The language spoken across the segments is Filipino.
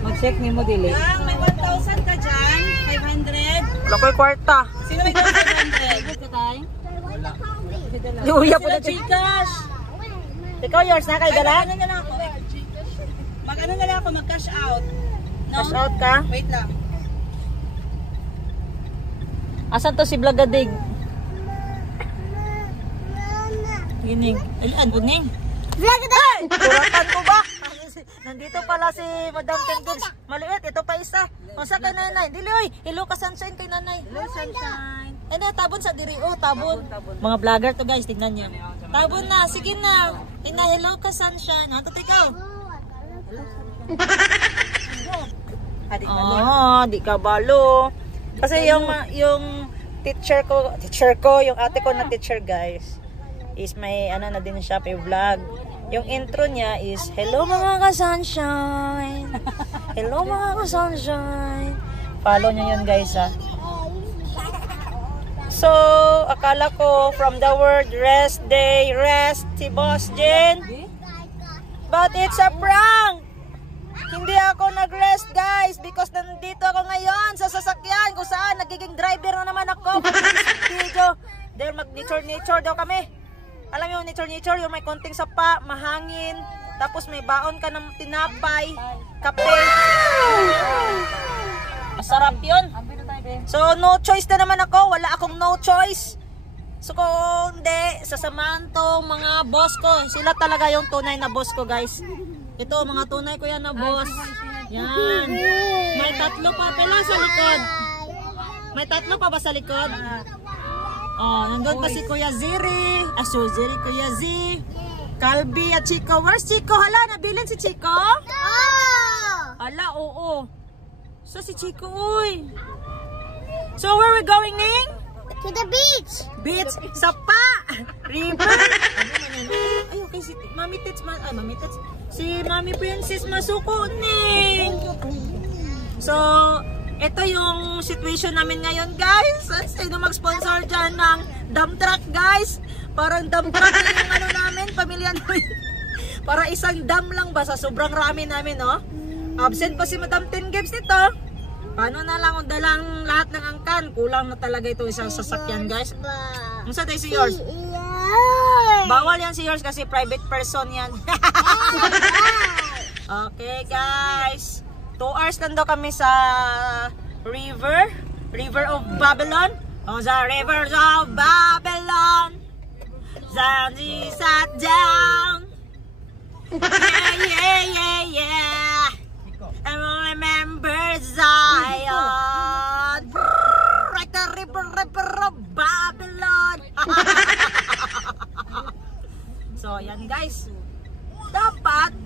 Mag-check ni mo dili. May 1,000 ka dyan. 500. Wala ko'y kwarta. Sino may 500? Good ka tayo? Luya po na Gcash. Ikaw yours na kay dala? Mag-ano na ako? Mag-ano na ako? Mag-cash out. No? Cash out ka? Wait lang. Asan to si Blagadig? Gining. Ano ning? Blagadig! Kuratan ko ba? Nandito pala si Madam Tengigs. Maliit, ito pa isa. O sa kay nanay. Dili oy, hello ka sunshine kay nanay. Hello sunshine. Ano, tabon sa diri. Oh, tabon. Mga vlogger to guys, tingnan niyo. Tabon na, sige na. Tingnan, hello ka sunshine. Ano to ikaw? Oh, di ka balo. Kasi yung teacher ko, yung ate ko na teacher guys, is may ano na din siya, may vlog. Yung intro niya is, hello mga ka-sunshine. Hello mga ka-sunshine. Follow niyo yun guys ha. So, akala ko from the word rest day, rest si Boss Jen. But it's a prank. Hindi ako nag-rest guys because nandito ako ngayon sa sasakyan kung saan nagiging driver na naman ako. Video. Dahil mag-nature daw kami. Alam mo yung nature, yung may konting sapa, mahangin, tapos may baon ka ng tinapay, kape. Masarap yun. So no choice na naman ako, wala akong no choice. So kung hindi, sasamahan tong mga boss ko. Sila talaga yung tunay na boss ko guys. Ito, mga tunay ko yan na boss. Yan. May tatlo pa pala sa likod. May tatlo pa ba sa likod? Oh, nandun pa si Kuya Ziri. Ziri, Kuya Z. Calbi at Chico. Where's Chico? Hala, nabilin si Chico? Hala, oo. So si Chico, uy. So where we going, Ning? To the beach. Beach? Sapa! River? Ay, okay, si Mami Tits. Mami Tits. Si Mami Princess masuko, Ning. So, ito yung situation namin ngayon guys. Sino mag-sponsor dyan ng dump truck guys? Parang dump truck yung ano namin, pamilya namin. Para isang dam lang ba sa sobrang rami namin, no? Absent pa si Madam Tengigs nito. Paano na lang kung dalang lahat ng angkan? Kulang na talaga ito isang sasakyan guys. Ang sa tayo si yours? Bawal yan si yours kasi private person yan. Okay guys. 2 hours lang daw kami sa River of Babylon. On the rivers of Babylon, Zanzi sat down. Yeah. I will remember Zion. Right the river of Babylon. So yan guys. Dapat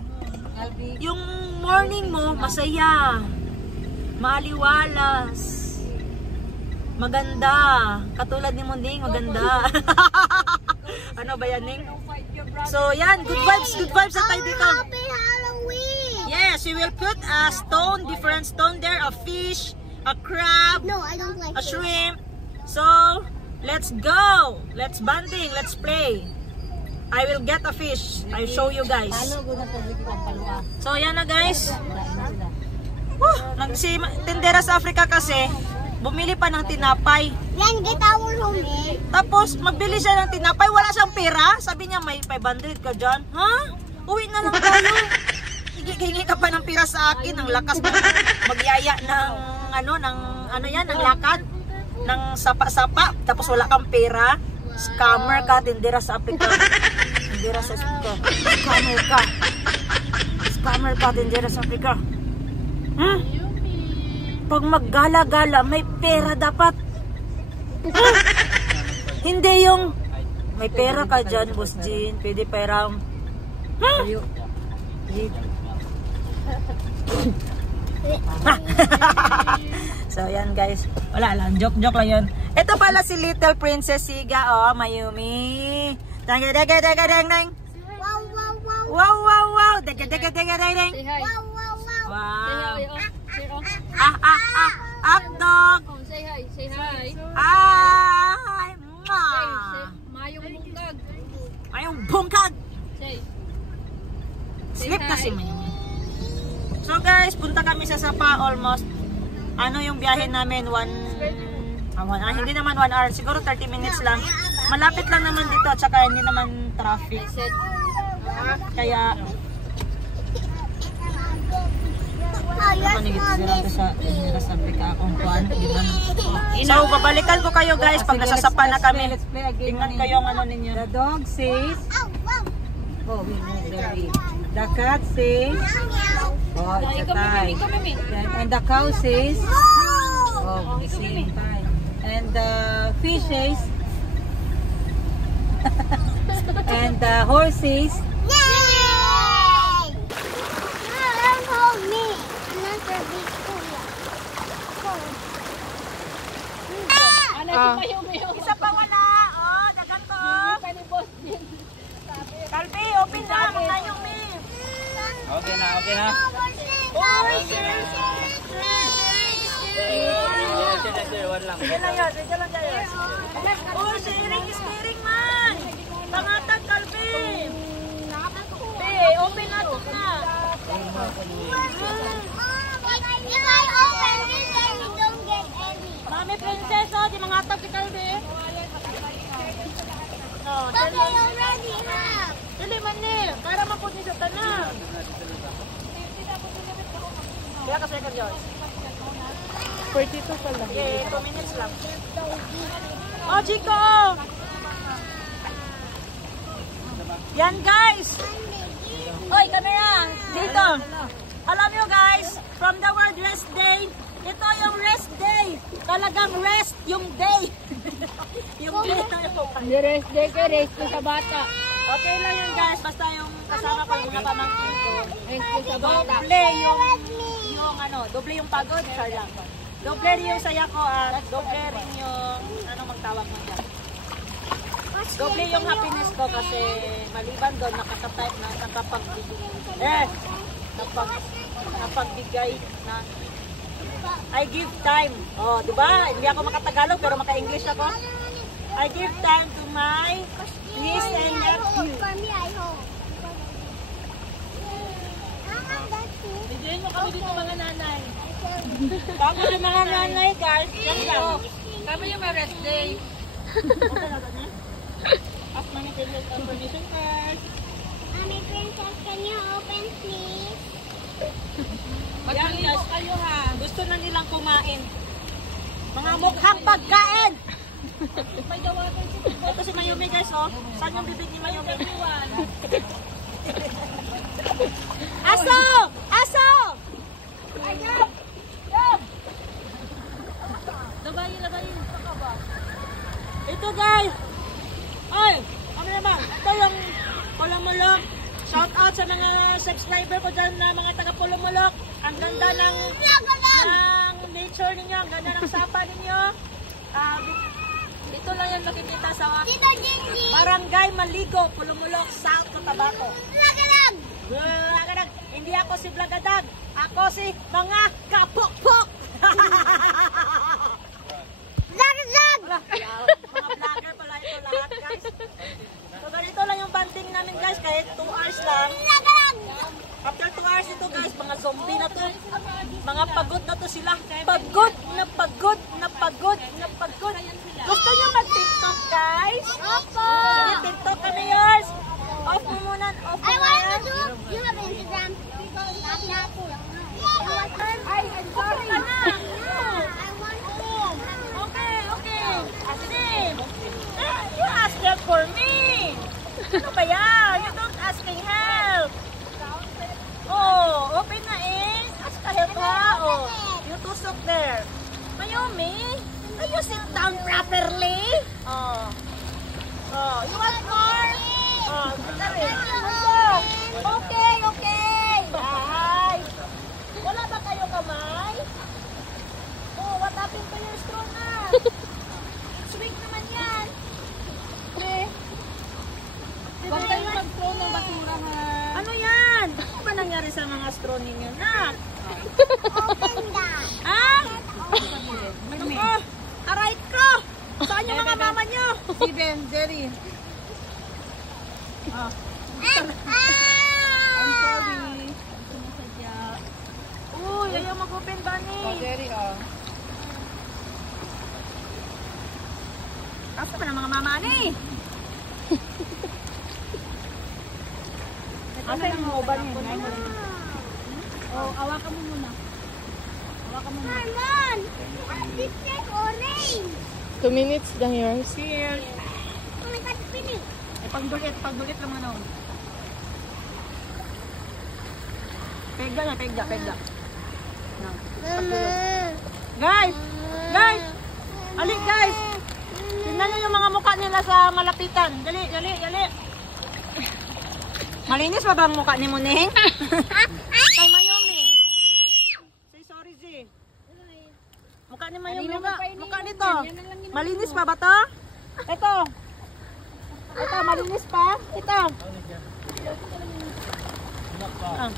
yung morning mo masaya, maliwalas, maganda, katulad ni Munding, maganda. Ano ba yan, Ning? So yan, good vibes na tayo dito. Happy Halloween. Yes, we will put a stone, different stone there, a fish, a crab, No, I don't like a shrimp. So let's go, let's banding, let's play. I will get a fish. I'll show you guys. So yan na guys. Si tindera sa Africa kasi bumili pa ng tinapay. Yan, get our home eh. Tapos magbili siya ng tinapay, wala siyang pera. Sabi niya may 500 ka dyan. Ha? Uwi na lang tayo. Hingi ka pa ng pera sa akin. Ang lakas magyaya ng ano yan, ng lakad, ng sapa-sapa. Tapos wala kang pera. Scammer ka, tindera sa Africa. Tindera sa Africa. Scammer ka. Scammer ka, tindera sa Africa. Hmm? Pag maggala-gala, may pera dapat. Hindi yung may pera ka dyan, Boss Jean. Pwede pairam. So yan guys. Wala lang, joke lang yun. Ito pala si Little Princess Siga. Oh, Mayumi. Dang-dang-dang-dang-dang. Wow. Dang-dang-dang-dang-dang. Say hi. Wow. Say Dog. Say hi. Ay. Mayong bungkag. Mayong bungkag. Say. Sleep kasi Mayumi. So guys, punta kami sa Sapa almost. Ano yung biyahe namin? Hindi naman 1 hour. Siguro 30 minutes lang. Malapit lang naman dito at saka hindi naman traffic. Kaya so babalikan ko kayo guys pag nasa Sapa na kami. Tingnan kayo ang ano ninyo. The dog says, oh, the cat says, oh, it's a tie. And the cow says, oh, the same tie. And the fish says, and the horse says, Isa pa wala. Oh, dagan to. Kalbi, open na. Mga yung me. Okay na. Oh, sharing man. Pangatag Kalbi. Open na to na. If I open this and you don't get any. Mami princess, oh, di mangatag si Kalbi. No, But I already have. dili man ni. Para maputi sa tanan. Kaya ka second yours. 42 pa lang. Okay, 2 minutes lang. Oh, Chico! Yan guys! Hoy, camera! Dito! Alam nyo guys, from the word rest day, ito yung rest day. Talagang rest yung day. Yung day na yung Hindi rest day ka, rest ko sa bata. okay lang yun guys, basta yung kasama ko yung mga pamangkin ko. Rest ko sa bata. Doble yung pagod, char lang. Doble rin yung saya ko at doble rin yung, magtawag mo dyan. Doble yung happiness ko kasi maliban doon nakapagbigay na I give time. Oh, di ba? Hindi ako makatagalog pero maka-English ako. I give time to my niece and nephew. For me, I hope. Bigyan mo kami dito mga nanay. Bago yung mga nanay guys, yan lang. Kami yung may rest day. Ask Mami Princess for permission first. Mommy Princess, can you open please? Yan guys, kayo ha. Gusto na nilang kumain. Mga mukhang pagkain! Ito si Mayumi guys, oh. Saan yung bibig ni Mayumi? Aso! Aso! Ay, Gab! Gab! Labayin. Ito guys! Ay! Ano naman? Ito yung Pulumulok. Shout out sa mga subscriber ko dyan na mga taga Pulumulok. Ang ganda ng nature ninyo. Ang ganda ng sapa ninyo. Dito lang yan makikita sa Tito Jinji! Barangay Maligo, Pulumulok, South Cotabato. Lagalag! Blagadag! Hindi ako si Blagadag. Ako si mga kapokpok. Lagalag! Mga vlogger pala ito lahat guys. So ganito lang yung banding namin guys. Kahit 2 hours lang. Lagalag! After 2 hours ito guys, mga zombie na to. Mga pagod na to sila. Pagod. Gusto nyo mag-tiktok guys? Opo! Sige, tiktok kami yours. Off mo muna. I want to do. You have Instagram. Snapchat. Ay, I'm sorry. I want to. Okay. Asim. You ask help for me. Ano ba yan? You don't asking help. Oh, open na eh. Ask ka help ha. Oh, you tusok there. Mayumi, can you sit down properly? Oh, you want more? Oh, sorry. Okay. Ay, wala ba kayo kamay? Oh, what happened to your straw na? Sweet naman yan. Huwag kayo mag-throw ng basura ha. Ano yan? Ano ba nangyari sa mga straw ninyo na? Open that. Ha? Ano ko? Aray ko! Saan yung mga mama nyo? Si Ben, Jerry. Oh. I'm sorry. Cherry, oh. Asa pa ng mga mama ni? Asa yung uban niya? Oh, awakan mo muna. Awakan mo muna. Mom, this is orange. 2 minutes lang yours. Cheers! Oh my God, finish. Pagdulit lang ano. Pegda na, pegda. No. Guys! Alik guys! Tingnan nyo yung mga mukha nila sa malapitan. Dali. Malinis ba ba ang mukha ni Muneng? Kay Mayumi. Say sorry, Z. Mukha ni Mayumi nga. Mukha nito. Malinis pa ba to? Ito, malinis pa? Ito. Ah.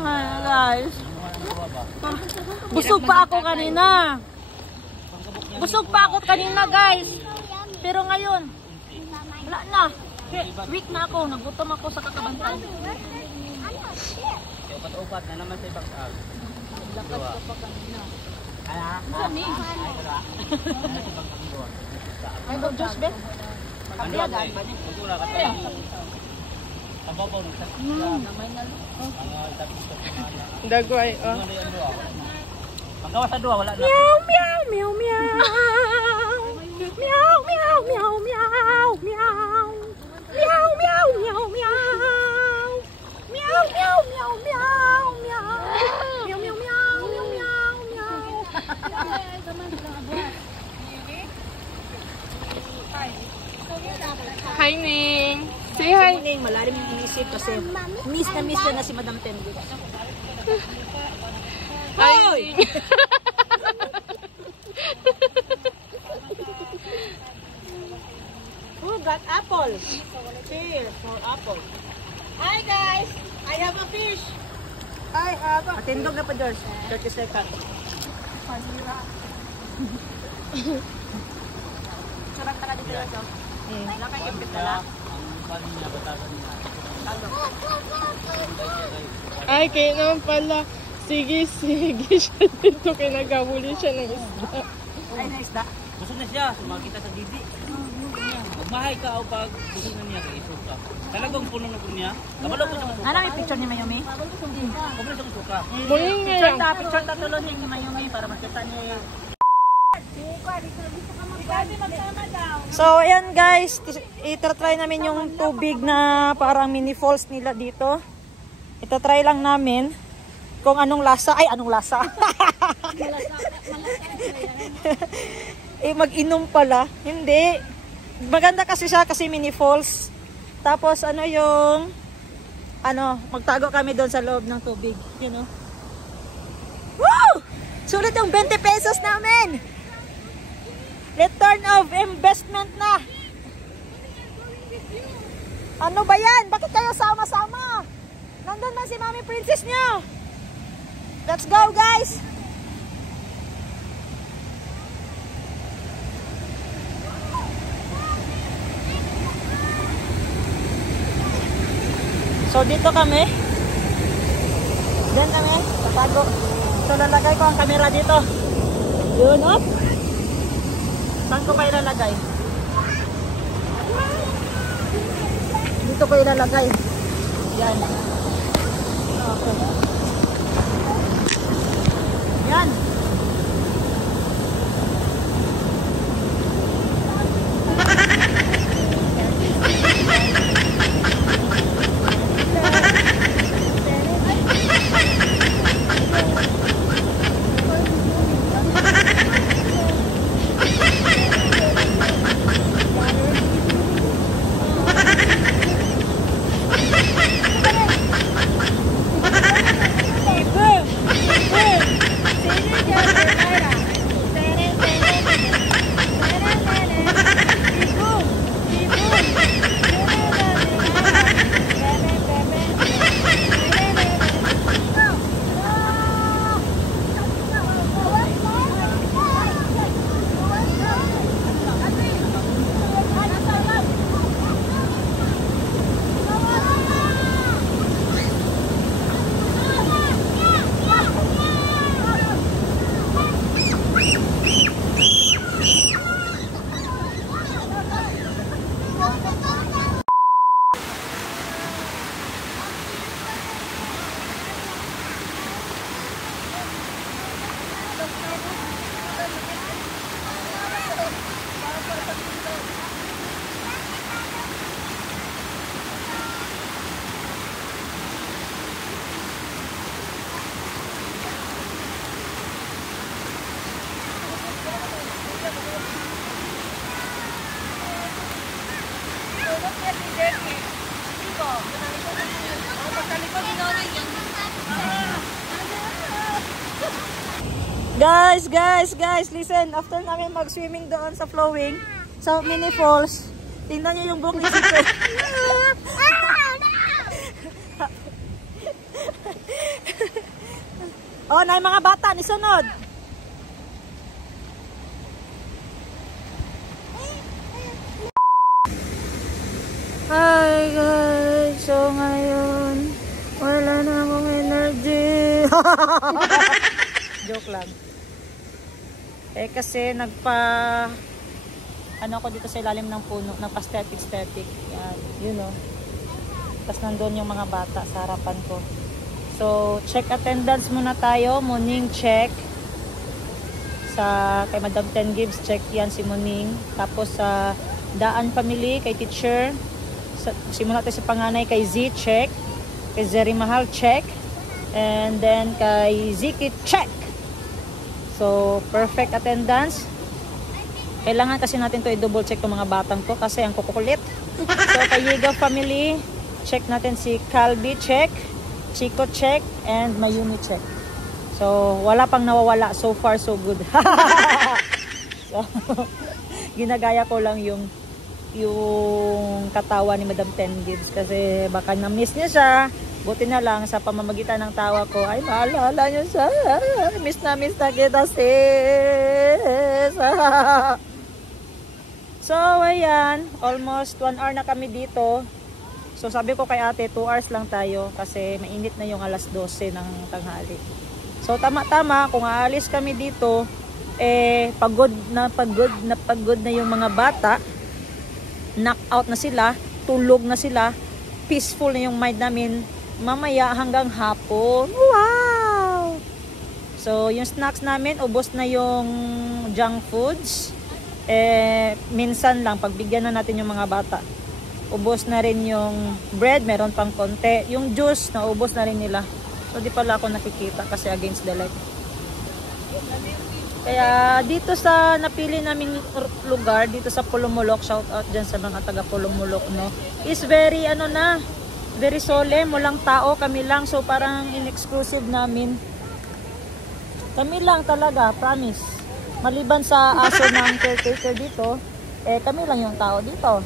Hi guys. Busog pa ako kanina. Guys. Pero ngayon, wala na. Weak na ako. Nagutom ako sa kakabantay. Upat-upat na naman sa ibang tao. Lakad ka pa kanina. Kami. May juice ba? Pagbiyagaan ba niya? Pagkula ka tayo. Kababaw ng sakit. Dagway, oh. Paggawa sa duwa, wala na. Meow, meow, meow, meow. Meow, meow, meow, meow, meow. Meow, meow, meow, meow. Meow, meow, meow, meow, meow. Meow, meow, meow, meow, meow, meow. Hi, Ning. Say hi. Muning, malalim yung inisip kasi miss na si Madam Tendi. Hi, Ning. Who got apple? Cheers for apple. Hi guys! I have a fish. Atindog na pa, George. 30 seconds. Sarap ka dito, George. Wala kayo yung pitala. Ay, kaya naman pala. Sige siya dito. Kinagahuli siya ng isda. Ay, na isda. Busog na siya. Sumakita sa didi. Magmahay ka o pag busog na niya, kaisog ka. Talagang puno na po niya. Kabalo po sa masuka. Ano may picture ni Mayumi? Kabalo sa masuka. Muling niya lang. Picture tuloy ni Mayumi para makita ni... So, ayan guys, itatry namin yung tubig na parang mini falls nila dito. Itatry lang namin kung anong lasa. Ay, anong lasa? Mag-inom pala. Hindi. Maganda kasi siya kasi mini falls. Tapos ano yung magtago kami doon sa loob ng tubig. You know? Woo! Sulit yung 20 pesos namin! Return of investment na. Ano ba yan? Bakit kayo sama-sama? Nandun na si Mami Princess nyo. Let's go guys. So dito kami. Diyan kami. Tatago. So lalagay ko ang camera dito. Yun up. Saan ko pa ilalagay? Dito ko ilalagay. Yan. Okay. Yan. Guys, listen. After namin mag-swimming doon sa flowing, sa mini falls, tingnan niyo yung buhok ni Chico. Oh, na yung mga bata, nisunod. Hi guys, so ngayon, wala na akong energy. Joke lang. Kasi ano ako dito sa ilalim ng puno, ng pa-static. Yan, you know. Tapos nandun yung mga bata sa harapan ko. So, check attendance muna tayo. Muning check. Kay Madam Ten Gibbs, check yan si Muning. Tapos sa Daan Family, kay teacher. Simula tayo sa panganay, kay Z, check. Kay Zeri Mahal, check. And then kay Ziki, check. So, perfect attendance. Kailangan kasi natin to i-double check ng mga batang to kasi ang kukulit. So, kay Yiga Family, check natin si Calby, check. Chico, check. And Mayumi, check. So, wala pang nawawala. So far, so good. So, ginagaya ko lang yung katawa ni Madam Ten Gibbs kasi baka na-miss niya siya. Buti na lang sa pamamagitan ng tawa ko ay maalala niyo siya. Miss na kita sis. So ayan, almost 1 hour na kami dito. So sabi ko kay ate 2 hours lang tayo kasi mainit na yung alas 12 ng tanghali. So tama-tama kung aalis kami dito pagod na yung mga bata. Knock out na sila, tulog na sila, peaceful na yung mind namin mamaya hanggang hapon. Wow! So, yung snacks namin, ubos na yung junk foods. Minsan lang, pagbigyan na natin yung mga bata. Ubos na rin yung bread, meron pang konti. Yung juice, naubos na rin nila. So, di pala ako nakikita kasi against the light. Kaya dito sa napili naming lugar, dito sa Pulumulok, shout out dyan sa mga taga Pulumulok, no, is very very solemn, walang tao, kami lang. So parang in-exclusive namin, kami lang talaga, promise. Maliban sa aso ng caretaker dito, kami lang yung tao dito.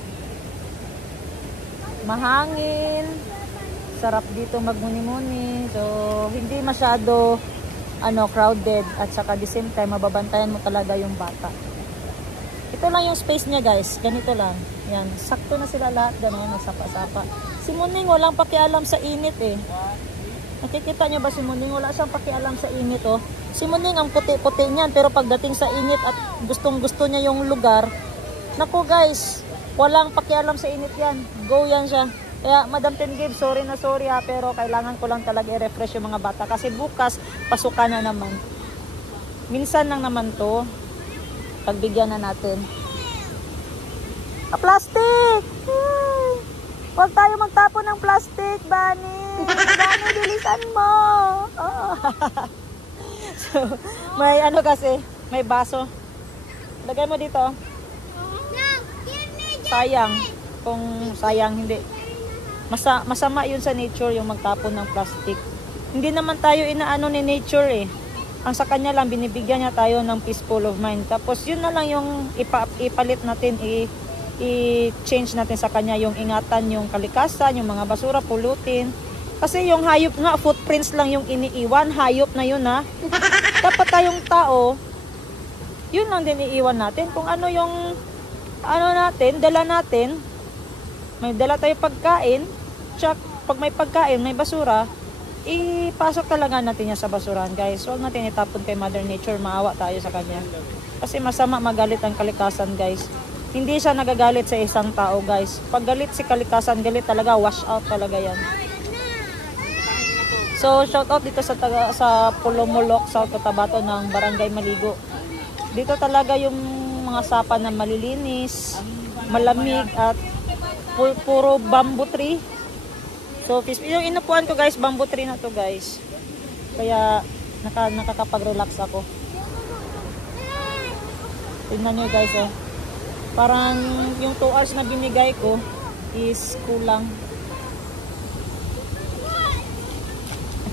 Mahangin, sarap dito magmuni-muni, so hindi masyado crowded, at saka the same time mababantayan mo talaga yung bata. Ito lang yung space niya guys, ganito lang. Yan, sakto na sila lahat, gano'n, nagsapa-sapa. Si Muning walang pakialam sa init Nakikita niyo ba si Muning? Wala siyang pakialam sa init Si Muning ang puti-puti niyan, pero pagdating sa init at gustong-gusto niya yung lugar, naku guys, walang pakialam sa init yan. Go yan siya. Kaya Madam Ten Gibbs, sorry pero kailangan ko lang talaga i-refresh yung mga bata kasi bukas pasukan na naman. Minsan lang naman to, pagbigyan na natin. Plastic! Huwag tayo magtapon ng plastic, Bunny! Bunny, bilisan mo! Oh. So, may kasi, may baso. Lagay mo dito. Sayang. Kung sayang, hindi. Masama yun sa nature yung magtapon ng plastic. Hindi naman tayo inaano ni nature Ang sa kanya lang, binibigyan niya tayo ng peaceful of mind. Tapos yun na lang yung ipalit natin, i-change natin sa kanya yung ingatan, yung kalikasan, yung mga basura, pulutin. Kasi yung hayop nga, footprints lang yung iniiwan. Hayop na yun Dapat tayong tao, yun lang din iiwan natin. Kung ano yung natin, dala natin. May dala tayo pagkain, tsak, pag may pagkain, may basura, ipasok talaga natin yan sa basurahan guys. Huwag natin itapon kay Mother Nature, maawa tayo sa kanya. Kasi masama magalit ang kalikasan guys. Hindi siya nagagalit sa isang tao guys. Pag galit si kalikasan, galit talaga, wash out talaga yan. So shout out dito sa Pulumulok, South Cotabato ng Barangay Maligo. Dito talaga yung mga sapa na malilinis, malamig, at puro bamboo tree. So, yung inupuan ko guys, bamboo tree na to guys. Kaya, nakakapag-relax ako. Tingnan nyo guys Parang yung 2 hours na binigay ko is kulang.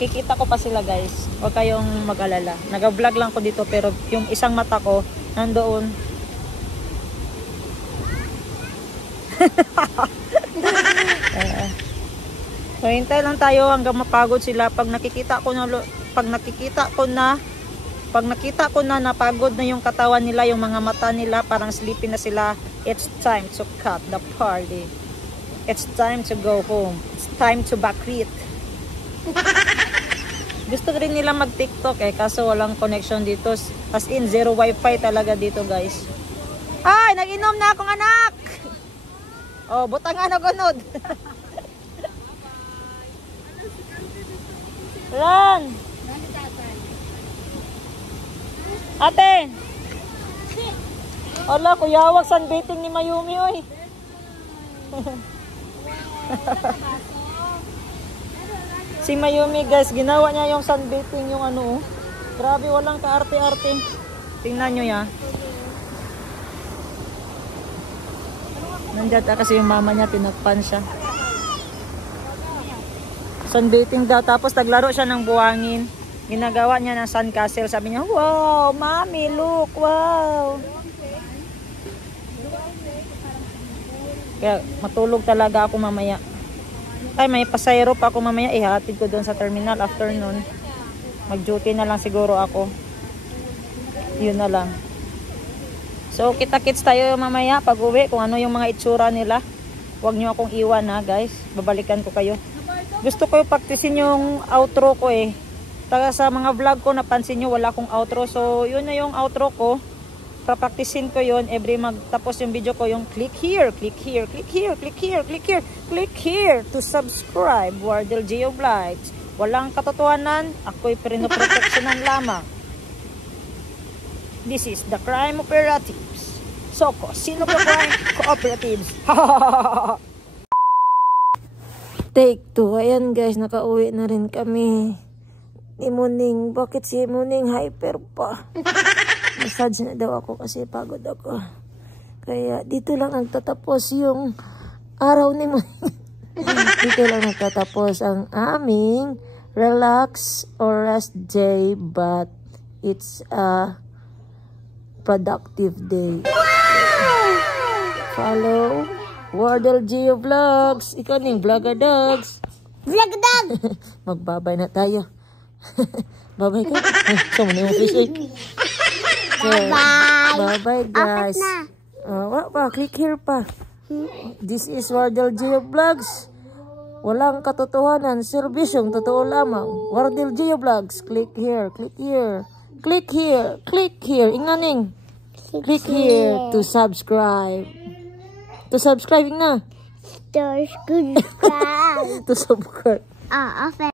Makikita ko pa sila guys. Huwag kayong mag-alala. Nag-vlog lang ko dito pero yung isang mata ko nandoon. So hintay lang tayo hanggang mapagod sila. Pag nakita ko na napagod na yung katawan nila, yung mga mata nila, parang sleepy na sila, it's time to cut the party. It's time to go home. It's time to bakrit. Gusto rin nila mag-TikTok kaso walang connection dito. As in, zero wifi talaga dito guys. Ay, nag-inom na akong anak! Oh, butang ano-gunod. Run! Ate! Ala, kuyawag sunbathing ni Mayumi, oy. Si Mayumi, guys, ginawa niya yung sunbathing, yung ano, grabe, walang kaarte-arte. Tingnan nyo ya. Nandiyan kasi yung mama niya, tinakpan siya. Sunbathing daw, tapos naglaro siya ng buwangin. Ginagawa niya ng sandcastle. Sabi niya, wow, mommy, look, wow. Kaya matulog talaga ako mamaya. Ay, may pasayro pa ako mamaya. Ihatid ko doon sa terminal after nun. Mag-duty na lang siguro ako. Yun na lang. So, kita-kits tayo mamaya pag uwi kung ano yung mga itsura nila. Huwag nyo akong iwan ha, guys. Babalikan ko kayo. Gusto ko praktisin yung outro ko Taga sa mga vlog ko, napansin nyo, wala akong outro. So, yun na yung outro ko. Papraktisin ko yun. Every magtapos yung video ko, yung click here, click here, click here, click here, click here, click here to subscribe. Wardell Geo Vlogs. Walang katotohanan. Ako'y pinoproteksyonan lamang. This is the Crime Operatives. Soko, sino ka Crime Cooperatives? Take 2. Ayan guys, nakauwi na rin kami. Ni Muning. Bakit si Muning hyper pa? Massage na daw ako kasi pagod ako. Kaya dito lang nagtatapos yung araw ni Muning. Dito lang nagtatapos ang aming relax or rest day, but it's a productive day. Follow Wardell Geo Vlogs. Ikaw ning Vlogger Dogs. Vlog dog! Magbabay na tayo. Bye-bye ka. So, muna yung fish So, bye-bye guys. Wala pa, click here pa. This is Wardell Geo Vlogs. Walang katotohanan, serbisyong totoo lamang. Wardell Geo Vlogs. Click here, click here. Click here, click here. Inganing. Click here to subscribe. To subscribe na. To subscribe. To subscribe. Open.